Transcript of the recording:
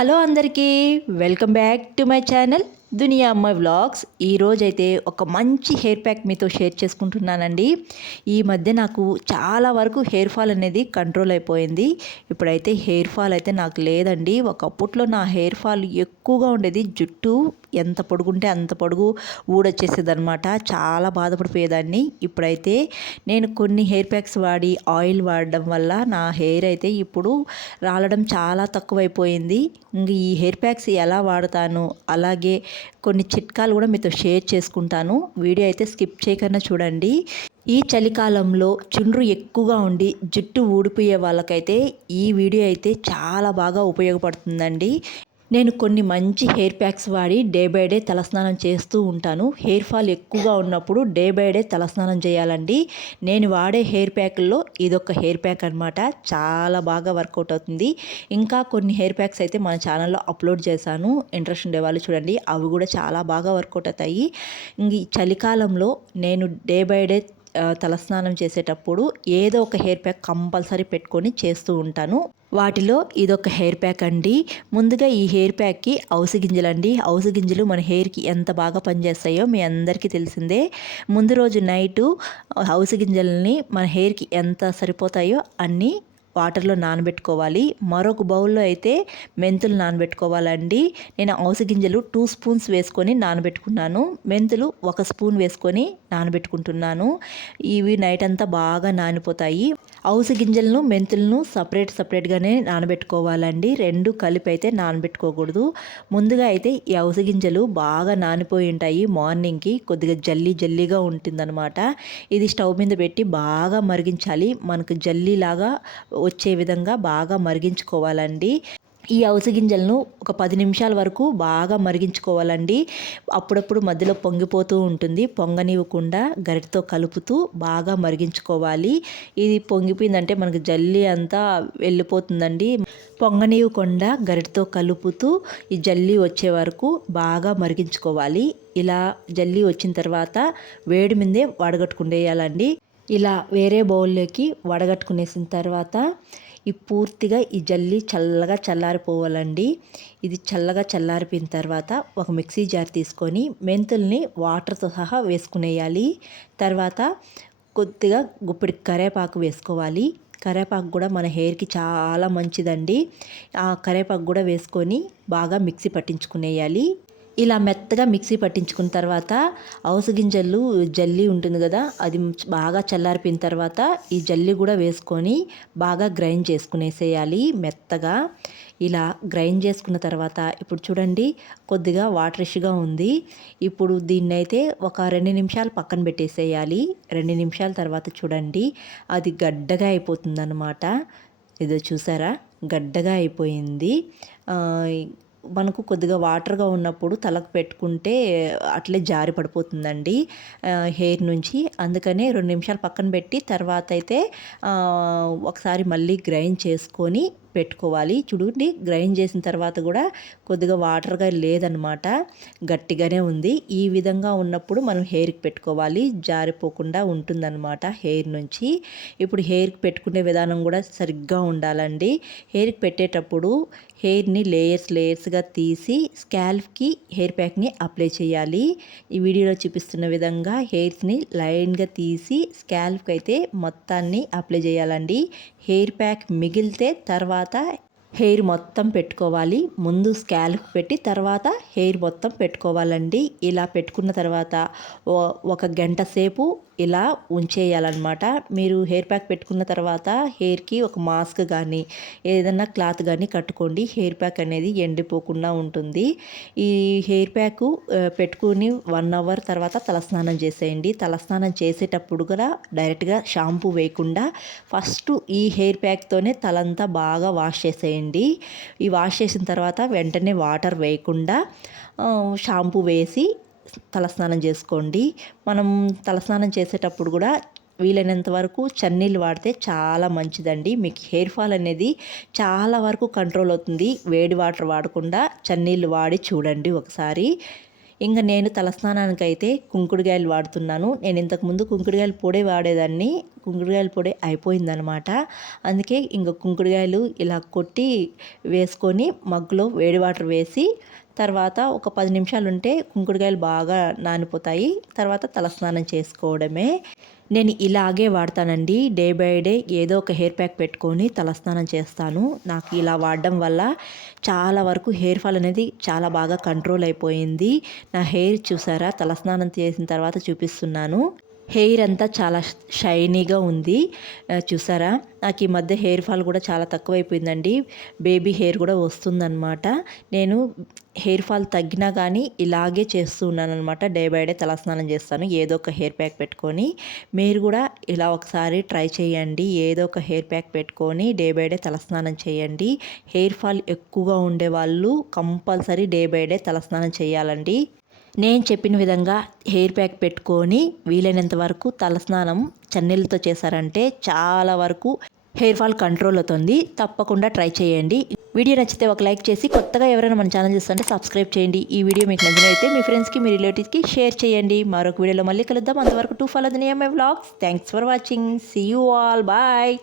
Hello అందరికీ welcome back to my channel దునియా అమ్మాయి vlogs. ఈరోజైతే ఒక మంచి హెయిర్ ప్యాక్ మీతో షేర్ చేసుకుంటున్నానండి. ఈ మధ్య నాకు చాలా వరకు హెయిర్ ఫాల్ అనేది కంట్రోల్ అయిపోయింది. ఇప్పుడైతే హెయిర్ ఫాల్ అయితే నాకు లేదండి. ఒకప్పట్లో నా హెయిర్ ఫాల్ ఎక్కువగా ఉండేది. జుట్టు ఎంత పొడుగుంటే అంత పొడుగు ఊడొచ్చేసేది అనమాట. చాలా బాధపడిపోయేదాన్ని. ఇప్పుడైతే నేను కొన్ని హెయిర్ ప్యాక్స్ వాడి ఆయిల్ వాడడం వల్ల నా హెయిర్ అయితే ఇప్పుడు రాలడం చాలా తక్కువైపోయింది. ఇంక ఈ హెయిర్ ప్యాక్స్ ఎలా వాడతాను, అలాగే కొన్ని చిట్కాలు కూడా మీతో షేర్ చేసుకుంటాను. వీడియో అయితే స్కిప్ చేయకుండా చూడండి. ఈ చలికాలంలో చుండ్రు ఎక్కువగా ఉండి జుట్టు ఊడిపోయే వాళ్ళకైతే ఈ వీడియో అయితే చాలా బాగా ఉపయోగపడుతుందండి. నేను కొన్ని మంచి హెయిర్ ప్యాక్స్ వాడి డే బై డే తలస్నానం చేస్తూ ఉంటాను. హెయిర్ ఫాల్ ఎక్కువగా ఉన్నప్పుడు డే బై డే తలస్నానం చేయాలండి. నేను వాడే హెయిర్ ప్యాక్ల్లో ఇదొక హెయిర్ ప్యాక్ అనమాట. చాలా బాగా వర్కౌట్ అవుతుంది. ఇంకా కొన్ని హెయిర్ ప్యాక్స్ అయితే మన ఛానల్లో అప్లోడ్ చేశాను. ఇంట్రెస్ట్ ఉండే వాళ్ళు చూడండి. అవి కూడా చాలా బాగా వర్కౌట్ అవుతాయి. ఇంక ఈ చలికాలంలో నేను డే బై డే తలస్నానం చేసేటప్పుడు ఏదో ఒక హెయిర్ ప్యాక్ కంపల్సరీ పెట్టుకొని చేస్తూ ఉంటాను. వాటిలో ఇదొక హెయిర్ ప్యాక్ అండి. ముందుగా ఈ హెయిర్ ప్యాక్కి అవిసె గింజలండి. అవిసె గింజలు మన హెయిర్కి ఎంత బాగా పనిచేస్తాయో మీ అందరికీ తెలిసిందే. ముందు రోజు నైటు అవిసె గింజలని మన హెయిర్కి ఎంత సరిపోతాయో అన్నీ వాటర్లో నానబెట్టుకోవాలి. మరొక బౌల్లో అయితే మెంతులు నానబెట్టుకోవాలండి. నేను అవిసె గింజలు 2 స్పూన్స్ వేసుకొని నానబెట్టుకున్నాను. మెంతులు 1 స్పూన్ వేసుకొని నానబెట్టుకుంటున్నాను. ఇవి నైట్ అంతా బాగా నానిపోతాయి. అవిసె గింజలను మెంతులను సపరేట్గానే నానబెట్టుకోవాలండి. రెండు కలిపి అయితే నానబెట్టుకోకూడదు. ముందుగా అయితే ఈ అవిసె గింజలు బాగా నానిపోయి ఉంటాయి. మార్నింగ్కి కొద్దిగా జల్లీగా ఉంటుందన్నమాట. ఇది స్టవ్ మీద పెట్టి బాగా మరిగించాలి. మనకు జల్లీలాగా వచ్చే విధంగా బాగా మరిగించుకోవాలండి. ఈ అవిసె గింజలను ఒక 10 నిమిషాల వరకు బాగా మరిగించుకోవాలండి. అప్పుడప్పుడు మధ్యలో పొంగిపోతూ ఉంటుంది. పొంగనివ్వకుండా గరిటతో కలుపుతూ బాగా మరిగించుకోవాలి. ఇది పొంగిపోయిందంటే మనకు జల్లి అంతా వెళ్ళిపోతుందండి. పొంగనివ్వకుండా గరిటతో కలుపుతూ ఈ జల్లి వచ్చే వరకు బాగా మరిగించుకోవాలి. ఇలా జల్లి వచ్చిన తర్వాత వేడి మీదే వడగట్టుకునేయాలండి. ఇలా వేరే బౌల్లోకి వడగట్టుకునేసిన తర్వాత పూర్తిగా ఈ జల్లి చల్లగా చల్లారిపోవాలండి. ఇది చల్లగా చల్లారిపోయిన తర్వాత ఒక మిక్సీ జార్ తీసుకొని మెంతుల్ని వాటర్తో సహా వేసుకునేయాలి. తర్వాత కొద్దిగా గుప్పెడి కరివేపాకు వేసుకోవాలి. కరివేపాకు కూడా మన హెయిర్కి చాలా మంచిదండి. ఆ కరివేపాకు కూడా వేసుకొని బాగా మిక్సీ పట్టించుకునేయాలి. ఇలా మెత్తగా మిక్సీ పట్టించుకున్న తర్వాత అవిసె గింజలు జల్లి ఉంటుంది కదా, అది బాగా చల్లారిపోయిన తర్వాత ఈ జల్లి కూడా వేసుకొని బాగా గ్రైండ్ చేసుకునేసేయాలి మెత్తగా. ఇలా గ్రైండ్ చేసుకున్న తర్వాత ఇప్పుడు చూడండి కొద్దిగా వాటరిష్గా ఉంది. ఇప్పుడు దీన్ని అయితే ఒక 2 నిమిషాలు పక్కన పెట్టేసేయాలి. 2 నిమిషాల తర్వాత చూడండి అది గడ్డగా అయిపోతుందన్నమాట. ఇదో చూసారా, గడ్డగా అయిపోయింది. మనకు కొద్దిగా వాటర్గా ఉన్నప్పుడు తలకు పెట్టుకుంటే అట్లే జారి పడిపోతుందండి హెయిర్ నుంచి. అందుకనే 2 నిమిషాలు పక్కన పెట్టి తర్వాత అయితే ఒకసారి మళ్ళీ గ్రైండ్ చేసుకొని పెట్టుకోవాలి. చూడండి గ్రైండ్ చేసిన తర్వాత కూడా కొద్దిగా వాటర్గా లేదనమాట, గట్టిగానే ఉంది. ఈ విధంగా ఉన్నప్పుడు మనం హెయిర్కి పెట్టుకోవాలి. జారిపోకుండా ఉంటుందన్నమాట హెయిర్ నుంచి. ఇప్పుడు హెయిర్కి పెట్టుకునే విధానం కూడా సరిగ్గా ఉండాలండి. హెయిర్కి పెట్టేటప్పుడు హెయిర్ని లేయర్స్గా తీసి స్కాల్ప్కి హెయిర్ ప్యాక్ని అప్లై చేయాలి. ఈ వీడియోలో చూపిస్తున్న విధంగా హెయిర్స్ని లైన్గా తీసి స్కాల్ప్కి అయితే మొత్తాన్ని అప్లై చేయాలండి. హెయిర్ ప్యాక్ మిగిలితే తర్వాత హెయిర్ మొత్తం పెట్టుకోవాలి. ముందు స్కాల్ప్ పెట్టి తర్వాత హెయిర్ మొత్తం పెట్టుకోవాలండి. ఇలా పెట్టుకున్న తర్వాత 1 గంట సేపు ఇలా ఉంచేయాలన్నమాట. మీరు హెయిర్ ప్యాక్ పెట్టుకున్న తర్వాత హెయిర్కి ఒక మాస్క్ కానీ ఏదైనా క్లాత్ కానీ కట్టుకోండి. హెయిర్ ప్యాక్ అనేది ఎండిపోకుండా ఉంటుంది. ఈ హెయిర్ ప్యాక్ పెట్టుకుని 1 అవర్ తర్వాత తలస్నానం చేసేయండి. తలస్నానం చేసేటప్పుడు కూడా డైరెక్ట్గా షాంపూ వేయకుండా ఫస్ట్ ఈ హెయిర్ ప్యాక్తోనే తలంతా బాగా వాష్ చేసేయండి. ఈ వాష్ చేసిన తర్వాత వెంటనే వాటర్ వేయకుండా షాంపూ వేసి తలస్నానం చేసుకోండి. మనం తలస్నానం చేసేటప్పుడు కూడా వీలైనంత వరకు చన్నీళ్ళు వాడితే చాలా మంచిదండి. మీకు హెయిర్ ఫాల్ అనేది చాలా వరకు కంట్రోల్ అవుతుంది. వేడి వాటర్ వాడకుండా చన్నీళ్ళు వాడి చూడండి ఒకసారి. ఇంకా నేను తలస్నానానికైతే కుంకుడుగాయలు వాడుతున్నాను. నేను ఇంతకుముందు కుంకుడుగాయల పొడి వాడేదాన్ని, కుంకుడుగాయల పొడి అయిపోయిందనమాట. అందుకే ఇంక కుంకుడుగాయలు ఇలా కొట్టి వేసుకొని మగ్గులో వేడి వాటర్ వేసి తర్వాత ఒక 10 నిమిషాలు ఉంటే కుంకుడుగాయలు బాగా నానిపోతాయి. తర్వాత తలస్నానం చేసుకోవడమే. నేను ఇలాగే వాడతానండి. డే బై డే ఏదో ఒక హెయిర్ ప్యాక్ పెట్టుకొని తలస్నానం చేస్తాను. నాకు ఇలా వాడడం వల్ల చాలా వరకు హెయిర్ ఫాల్ అనేది చాలా బాగా కంట్రోల్ అయిపోయింది. నా హెయిర్ చూసారా, తలస్నానం చేసిన తర్వాత చూపిస్తున్నాను. హెయిర్ అంతా చాలా షైనీగా ఉంది. చూసారా, నాకు ఈ మధ్య హెయిర్ ఫాల్ కూడా చాలా తక్కువైపోయిందండి. బేబీ హెయిర్ కూడా వస్తుందన్నమాట. నేను హెయిర్ ఫాల్ తగ్గినా కానీ ఇలాగే చేస్తూ ఉన్నాను అనమాట. డే బై డే తలస్నానం చేస్తాను ఏదో ఒక హెయిర్ ప్యాక్ పెట్టుకొని. మీరు కూడా ఇలా ఒకసారి ట్రై చేయండి. ఏదో ఒక హెయిర్ ప్యాక్ పెట్టుకొని డే బై డే తలస్నానం చేయండి. హెయిర్ ఫాల్ ఎక్కువగా ఉండే వాళ్ళు కంపల్సరీ డే బై డే తలస్నానం చేయాలండి. నేను చెప్పిన విధంగా హెయిర్ ప్యాక్ పెట్టుకొని వీలైనంత వరకు తలస్నానం చన్నీళ్ళతో చేశారంటే చాలా వరకు హెయిర్ ఫాల్ కంట్రోల్ అవుతుంది. తప్పకుండా ట్రై చేయండి. వీడియో నచ్చితే ఒక లైక్ చేసి, కొత్తగా ఎవరైనా మన ఛానల్ చూస్తుంటే సబ్స్క్రైబ్ చేయండి. ఈ వీడియో మీకు నచ్చినట్లయితే మీ ఫ్రెండ్స్కి, మీ రిలేటివ్స్కి షేర్ చేయండి. మరొక వీడియోలో మళ్ళీ కలుద్దాం. అంతవరకు to follow Duniya Mai vlogs. Thanks for watching. See you all. Bye.